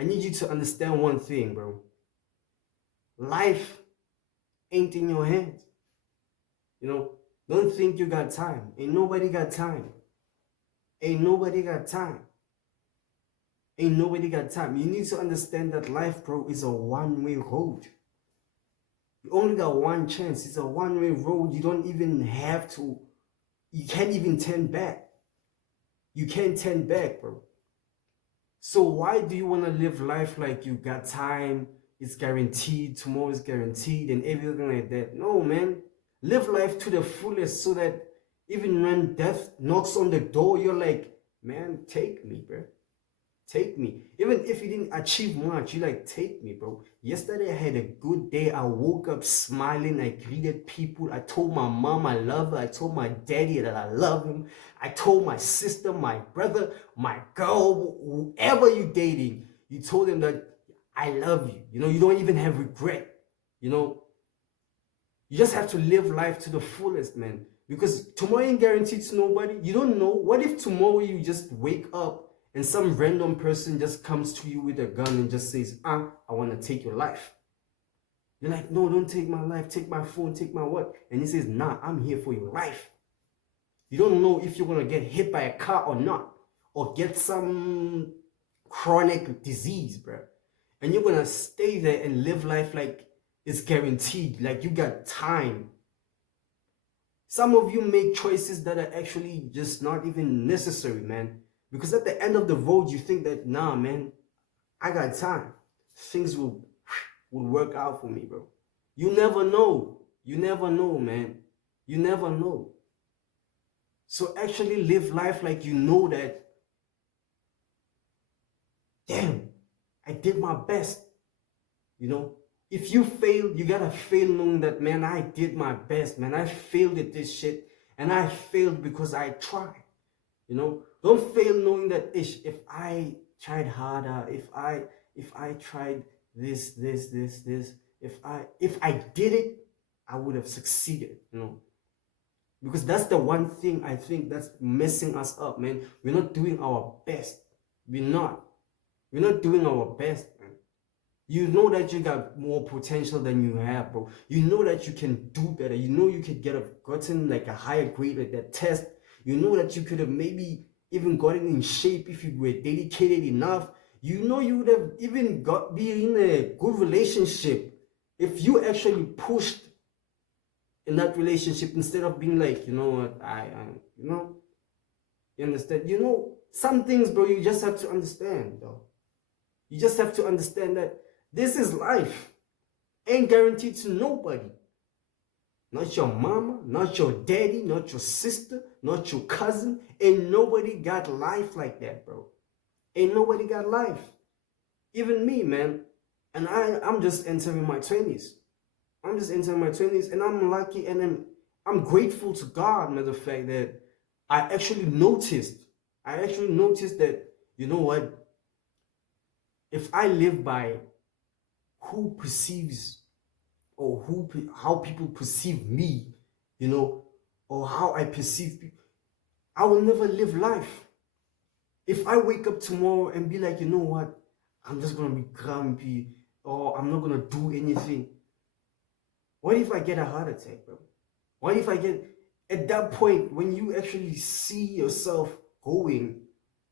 I need you to understand one thing, bro. Life ain't in your hands. You know, don't think you got time. Ain't nobody got time. Ain't nobody got time. Ain't nobody got time. You need to understand that life, bro, is a one-way road. You only got one chance. It's a one-way road. You don't even have to. You can't even turn back. You can't turn back, bro. So why do you want to live life like you got time, it's guaranteed, tomorrow is guaranteed, and everything like that? No, man. Live life to the fullest so that even when death knocks on the door, you're like, man, take me, bro. Take me. Even if you didn't achieve much, you like, take me, bro. Yesterday I had a good day. I woke up smiling. I greeted people. I told my mom I love her. I told my daddy that I love him. I told my sister, my brother, my girl, whoever you dating, you told them that I love you. You know, you don't even have regret. You know, you just have to live life to the fullest, man. Because tomorrow ain't guaranteed to nobody. You don't know. What if tomorrow you just wake up and some random person just comes to you with a gun and just says, I want to take your life. You're like, no, don't take my life. Take my phone, take my what? And he says, nah, I'm here for your life. You don't know if you're going to get hit by a car or not, or get some chronic disease, bro. And you're going to stay there and live life like it's guaranteed, like you got time. Some of you make choices that are actually just not even necessary, man. Because at the end of the road, you think that, nah, man, I got time. Things will work out for me, bro. You never know. You never know, man. You never know. So actually live life like you know that, damn, I did my best. You know, if you fail, you gotta fail knowing that, man, I did my best, man. I failed at this shit, and I failed because I tried. You know, don't fail knowing that if I tried harder, if I tried this, if I did it, I would have succeeded, you know. Because that's the one thing I think that's messing us up, man. We're not doing our best. We're not. We're not doing our best, man. You know that you got more potential than you have, bro. You know that you can do better. You know you could gotten like a higher grade at that test. You know that you could have maybe even gotten in shape if you were dedicated enough. You know you would have even be in a good relationship if you actually pushed in that relationship instead of being like, you know what, you know, you understand? You know, some things, bro, you just have to understand, though. You just have to understand that this is life. Ain't guaranteed to nobody. Not your mama, not your daddy, not your sister, not your cousin. Ain't nobody got life like that, bro. Ain't nobody got life. Even me, man. And I'm just entering my 20s. I'm just entering my 20s, and I'm lucky, and I'm grateful to God, matter of fact, that I actually noticed. That, you know what? If I live by who perceives, or how people perceive me, you know, or how I perceive people, I will never live life. If I wake up tomorrow and be like, you know what, I'm just gonna be grumpy, or I'm not gonna do anything, what if I get a heart attack, bro? What if I get, at that point, when you actually see yourself going,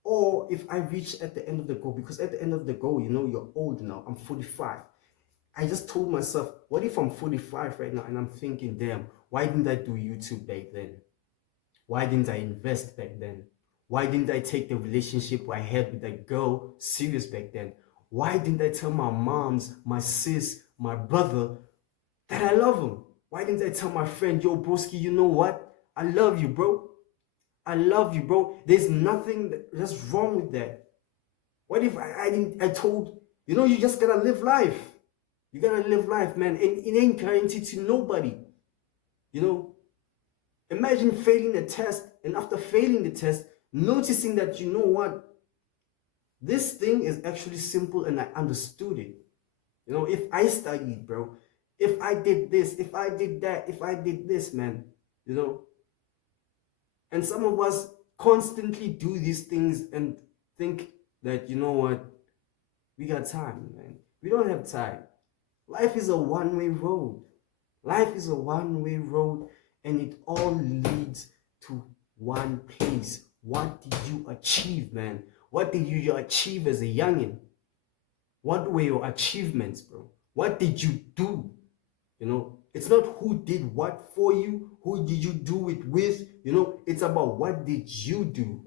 or if I reach at the end of the goal, because at the end of the goal, you know, you're old now, I'm 45. I just told myself, what if I'm 45 right now and I'm thinking, damn, why didn't I do YouTube back then? Why didn't I invest back then? Why didn't I take the relationship I had with that girl serious back then? Why didn't I tell my moms, my sis, my brother that I love him? Why didn't I tell my friend, yo, broski, you know what? I love you, bro. I love you, bro. There's nothing that's wrong with that. What if I told, you know, you just gotta live life. You gotta live life, man. And it ain't guaranteed to nobody. You know, imagine failing a test, and after failing the test, noticing that, you know what, this thing is actually simple and I understood it. You know, if I studied, bro, if I did this, if I did that, if I did this, man, you know. And some of us constantly do these things and think that, you know what, We got time, man. We don't have time. Life is a one-way road. Life is a one-way road, and it all leads to one place. What did you achieve, man? What did you achieve as a youngin? What were your achievements, bro? What did you do? You know, it's not who did what for you, who did you do it with, you know, it's about what did you do?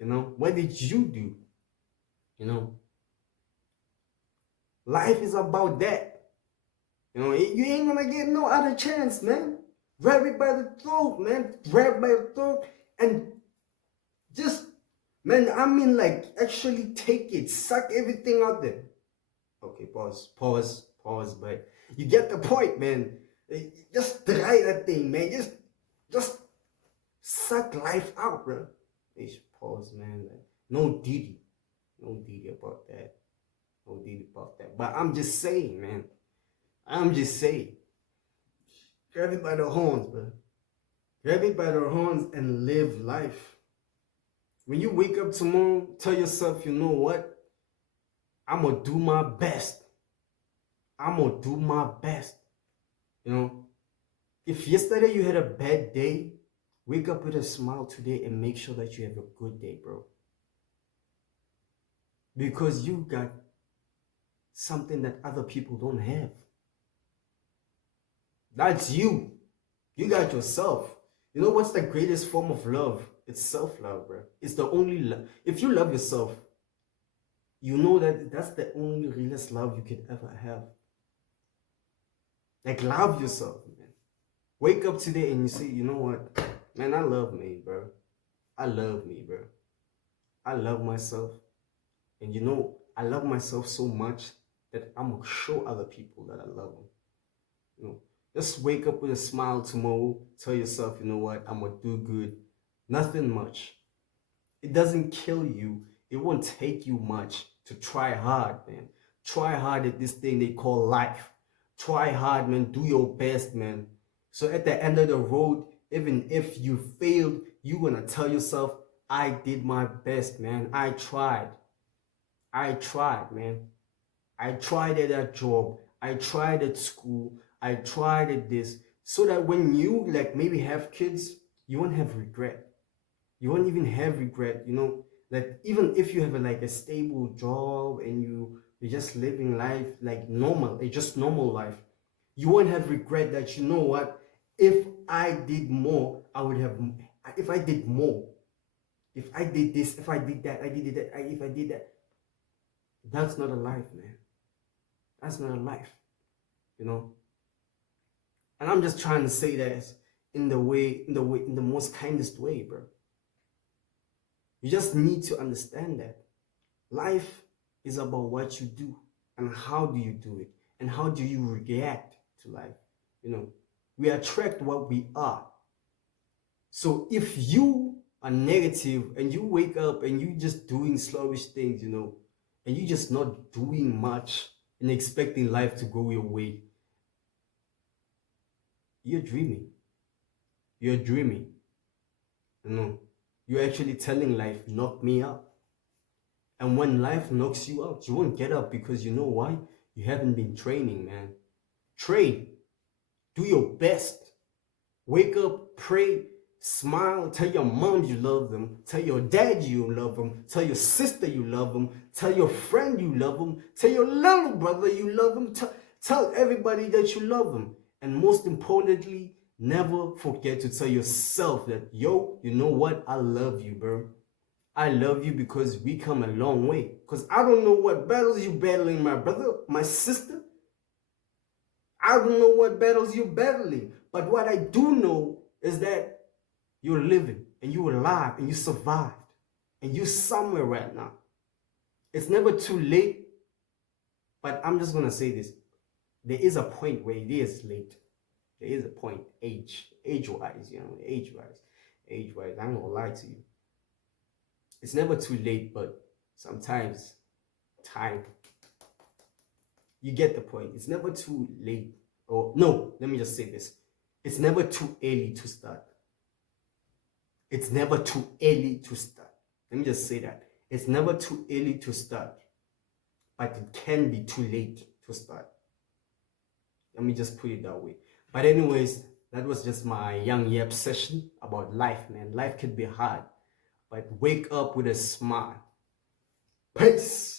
You know, what did you do? You know, life is about that. You know, you ain't gonna get no other chance, man. Grab it by the throat, man. Grab it by the throat and just, man, I mean, like, actually take it. Suck everything out there. Okay, pause, but you get the point, man. Just try that thing, man. Just suck life out, bro. Pause, man. Like, no Diddy about that. No Diddy about that. But I'm just saying, man. I'm just saying. Grab it by the horns, bro. Grab it by the horns and live life. When you wake up tomorrow, tell yourself, you know what? I'm gonna do my best. I'm gonna do my best. You know, if yesterday you had a bad day, wake up with a smile today and make sure that you have a good day, bro. Because you got something that other people don't have. That's you. You got yourself. You know what's the greatest form of love? It's self-love, bro. It's the only love. If you love yourself, you know that that's the only realest love you could ever have. Like, love yourself, man. Wake up today and you say, you know what? Man, I love me, bro. I love me, bro. I love myself. And you know, I love myself so much that I'm going to show other people that I love them. You know, just wake up with a smile tomorrow. Tell yourself, you know what? I'm going to do good. Nothing much. It doesn't kill you. It won't take you much to try hard, man. Try hard at this thing they call life. Try hard, man. Do your best, man. So at the end of the road, even if you failed, you're going to tell yourself, I did my best, man. I tried. I tried, man. I tried at that job. I tried at school. I tried at this. So that when you, like, maybe have kids, you won't have regret. You won't even have regret, you know, that even if you have like a stable job and you're just living life like normal, it's just normal life, you won't have regret that, you know what, if I did more, I would have, if I did more, if I did this, if I did that, if I did that. That's not a life, man. That's not a life, you know. And I'm just trying to say that in the most kindest way, bro. You just need to understand that life is about what you do and how do you do it and how do you react to life. You know, we attract what we are. So if you are negative and you wake up and you just doing slowish things, you know, and you just not doing much and expecting life to go your way, you're dreaming. You're dreaming. You know, you're actually telling life, knock me out. And when life knocks you out, you won't get up because you know why? You haven't been training, man. Train. Do your best. Wake up, pray, smile, tell your mom you love them, tell your dad you love them, tell your sister you love them, tell your friend you love them, tell your little brother you love them, tell everybody that you love them. And most importantly, never forget to tell yourself that, yo, you know what? I love you, bro. I love you because we come a long way. Because I don't know what battles you battling, my brother, my sister. I don't know what battles you're battling. But what I do know is that you're living and you're alive and you survived. And you're somewhere right now. It's never too late. But I'm just going to say this. There is a point where it is late. There is a point, age-wise, you know, age-wise, I'm going to lie to you. It's never too late, but sometimes time. You get the point. It's never too late. Or no, let me just say this. It's never too early to start. It's never too early to start. Let me just say that. It's never too early to start. but it can be too late to start. Let me just put it that way. But anyways, that was just my young yep session about life, man. Life can be hard, but wake up with a smile. Peace.